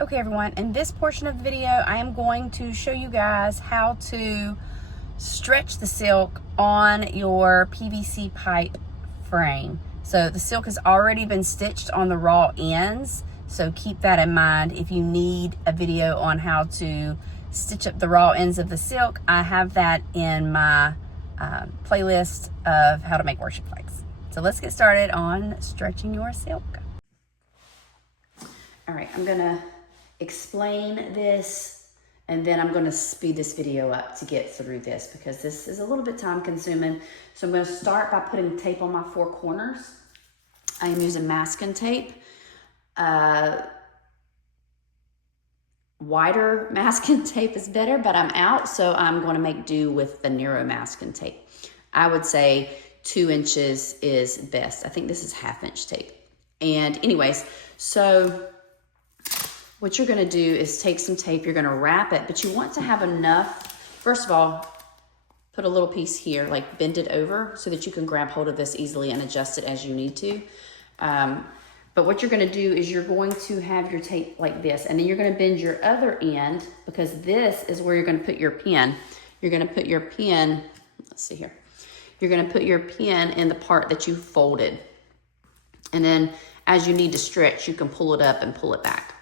Okay everyone, in this portion of the video, I am going to show you guys how to stretch the silk on your PVC pipe frame. So the silk has already been stitched on the raw ends, so keep that in mind. If you need a video on how to stitch up the raw ends of the silk, I have that in my playlist of how to make worship flags. So let's get started on stretching your silk. All right, I'm gonna explain this and then I'm gonna speed this video up to get through this because this is a little bit time consuming. So I'm gonna start by putting tape on my four corners. I am using masking tape. Wider masking tape is better, but I'm out, so I'm gonna make do with the narrow masking tape. I would say 2 inches is best. I think this is 1/2 inch tape. And anyways, so what you're gonna do is take some tape, you're gonna wrap it, but you want to have enough. First of all, put a little piece here, like bend it over so that you can grab hold of this easily and adjust it as you need to. But what you're gonna do is you're going to have your tape like this, and then you're gonna bend your other end because this is where you're gonna put your pin. You're gonna put your pin, let's see here. You're gonna put your pin in the part that you folded. And then as you need to stretch, you can pull it up and pull it back.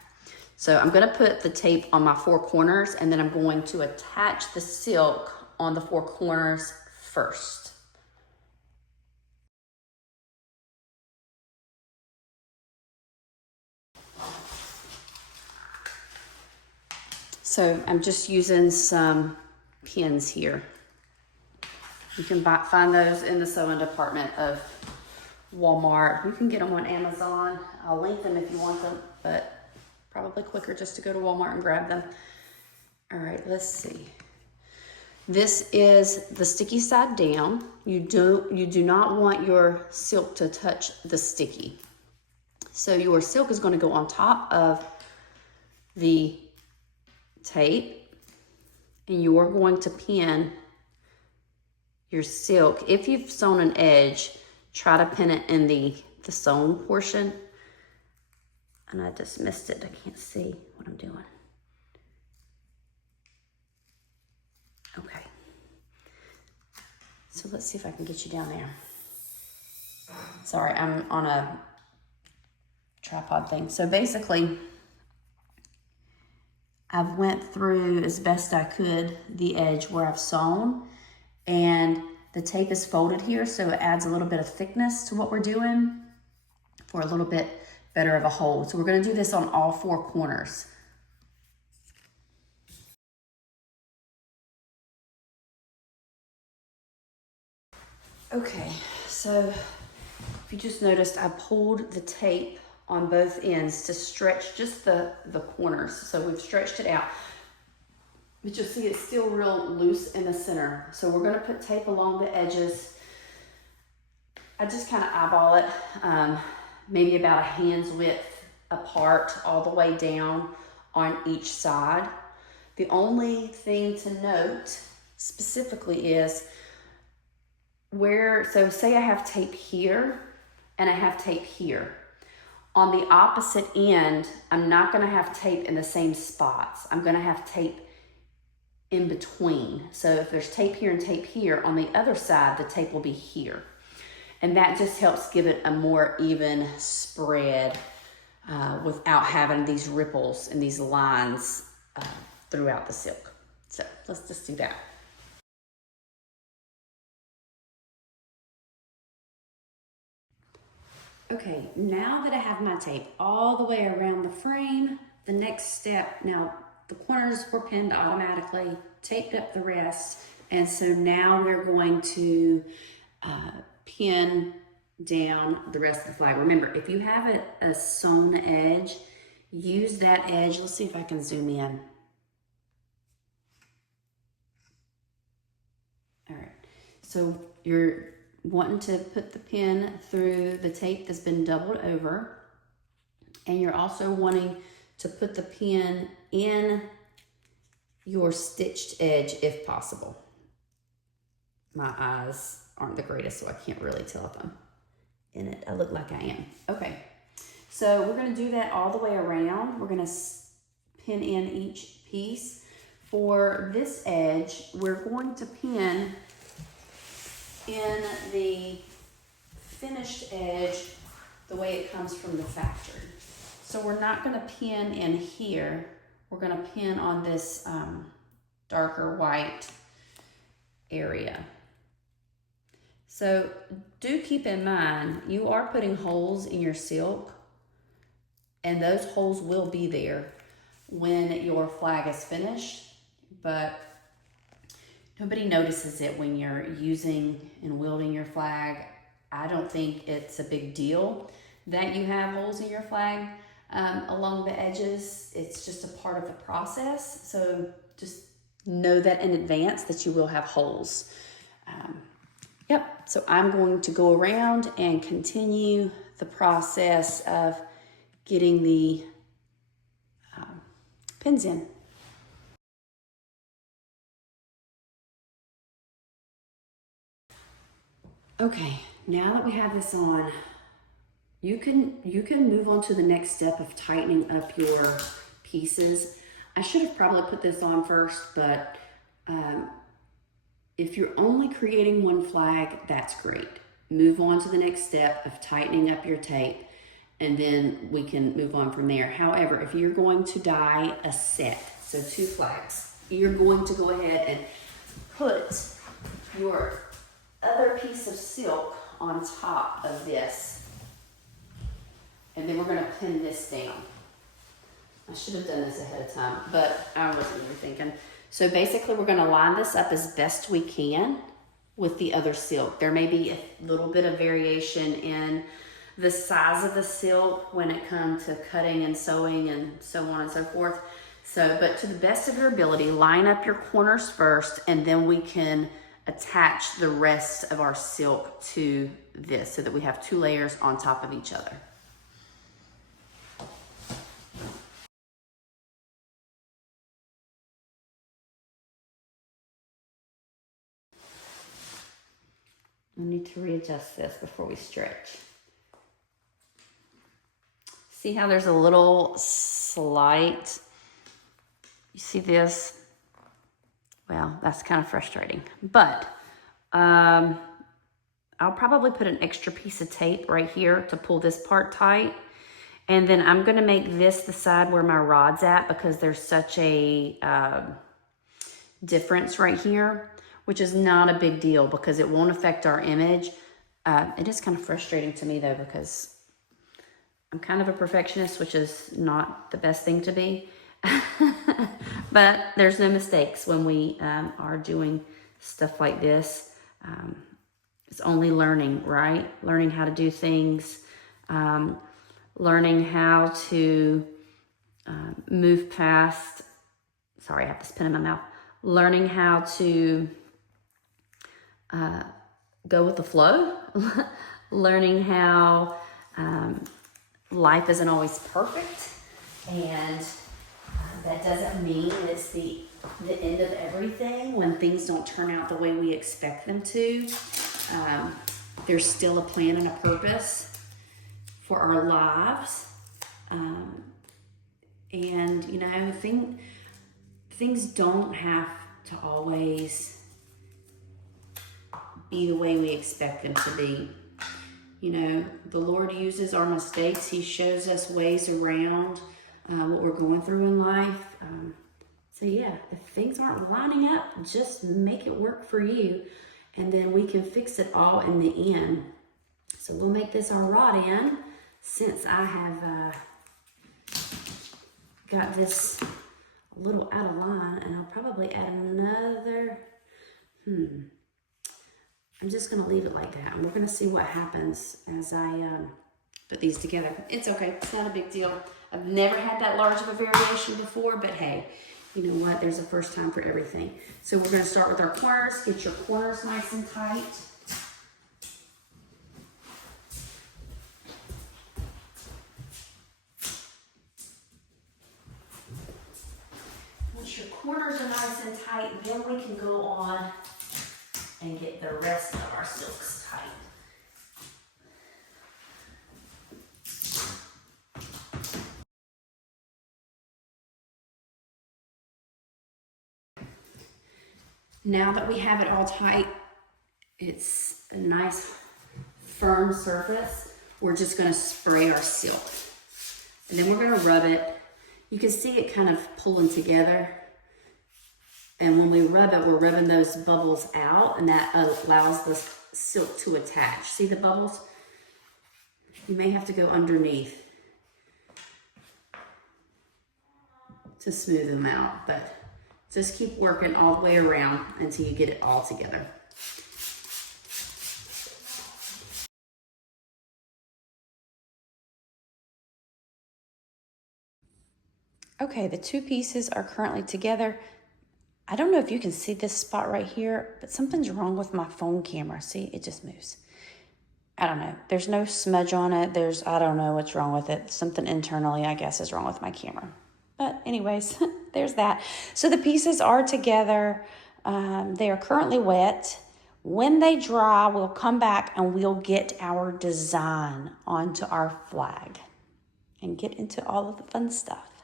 So I'm gonna put the tape on my four corners and then I'm going to attach the silk on the four corners first. So I'm just using some pins here. You can find those in the sewing department of Walmart. You can get them on Amazon. I'll link them if you want them, but probably quicker just to go to Walmart and grab them. All right, let's see. This is the sticky side down. You do not want your silk to touch the sticky. So your silk is going to go on top of the tape, and you are going to pin your silk. If you've sewn an edge, try to pin it in the sewn portion. And I just missed it. I can't see what I'm doing. Okay. So let's see if I can get you down there. Sorry, I'm on a tripod thing. So basically, I've went through as best I could the edge where I've sewn, and the tape is folded here, so it adds a little bit of thickness to what we're doing for a little bit better of a hold. So we're gonna do this on all four corners. Okay, so if you just noticed, I pulled the tape on both ends to stretch just the corners. So we've stretched it out, but you'll see it's still real loose in the center. So we're gonna put tape along the edges. I just kind of eyeball it, maybe about a hand's width apart all the way down on each side. The only thing to note specifically is so say I have tape here and I have tape here. On the opposite end, I'm not gonna have tape in the same spots. I'm gonna have tape in between. So if there's tape here and tape here, on the other side, the tape will be here. And that just helps give it a more even spread without having these ripples and these lines throughout the silk. So let's just do that. Okay, now that I have my tape all the way around the frame, the next step, now the corners were pinned automatically, taped up the rest, and so now we're going to pin down the rest of the flag. Remember, if you have a sewn edge, use that edge. Let's see if I can zoom in. All right, so you're wanting to put the pin through the tape that's been doubled over, and you're also wanting to put the pin in your stitched edge if possible. My eyes aren't the greatest, so I can't really tell if I'm in it. I look like I am. Okay, so we're gonna do that all the way around. We're gonna pin in each piece. For this edge, we're going to pin in the finished edge the way it comes from the factory. So we're not going to pin in here. We're going to pin on this darker white area. So do keep in mind, you are putting holes in your silk, and those holes will be there when your flag is finished, but nobody notices it when you're using and wielding your flag. I don't think it's a big deal that you have holes in your flag along the edges. It's just a part of the process. So just know that in advance that you will have holes. Yep, so I'm going to go around and continue the process of getting the pins in. Okay, now that we have this on, you can move on to the next step of tightening up your pieces. I should have probably put this on first, but if you're only creating one flag, that's great. Move on to the next step of tightening up your tape, and then we can move on from there. However, if you're going to dye a set, so 2 flags, you're going to go ahead and put your other piece of silk on top of this, and then we're going to pin this down. I should have done this ahead of time, but I wasn't even thinking. So basically we're going to line this up as best we can with the other silk. There may be a little bit of variation in the size of the silk when it comes to cutting and sewing and so on and so forth. So, but to the best of your ability, line up your corners first, and then we can attach the rest of our silk to this so that we have 2 layers on top of each other. I need to readjust this before we stretch. See how there's a little slight, you see this? Well, that's kind of frustrating, but I'll probably put an extra piece of tape right here to pull this part tight. And then I'm gonna make this the side where my rod's at, because there's such a difference right here, which is not a big deal because it won't affect our image. It is kind of frustrating to me though, because I'm kind of a perfectionist, which is not the best thing to be. But there's no mistakes when we are doing stuff like this. It's only learning, right? Learning how to do things, learning how to move past, sorry, I have this pen in my mouth, learning how to go with the flow, learning how life isn't always perfect, and that doesn't mean it's the end of everything when things don't turn out the way we expect them to. There's still a plan and a purpose for our lives. And, you know, things don't have to always be the way we expect them to be. You know, the Lord uses our mistakes. He shows us ways around what we're going through in life. So yeah, if things aren't lining up, just make it work for you, and then we can fix it all in the end. So we'll make this our rod end, since I have got this a little out of line, and I'll probably add another, I'm just gonna leave it like that, and we're gonna see what happens as I put these together. It's okay, it's not a big deal. I've never had that large of a variation before, but hey, you know what? There's a first time for everything. So we're gonna start with our corners. Get your corners nice and tight. Once your corners are nice and tight, then we can go on and get the rest of our silks tight. Now that we have it all tight, it's a nice firm surface, we're just going to spray our silk. And then we're going to rub it. You can see it kind of pulling together. And when we rub it, we're rubbing those bubbles out, and that allows the silk to attach. See the bubbles? You may have to go underneath to smooth them out, but just keep working all the way around until you get it all together. Okay, the two pieces are currently together. I don't know if you can see this spot right here, but something's wrong with my phone camera. See, it just moves. I don't know. There's no smudge on it. I don't know what's wrong with it. Something internally, I guess, is wrong with my camera. But anyways, there's that. So the pieces are together. They are currently wet. When they dry, we'll come back and we'll get our design onto our flag and get into all of the fun stuff.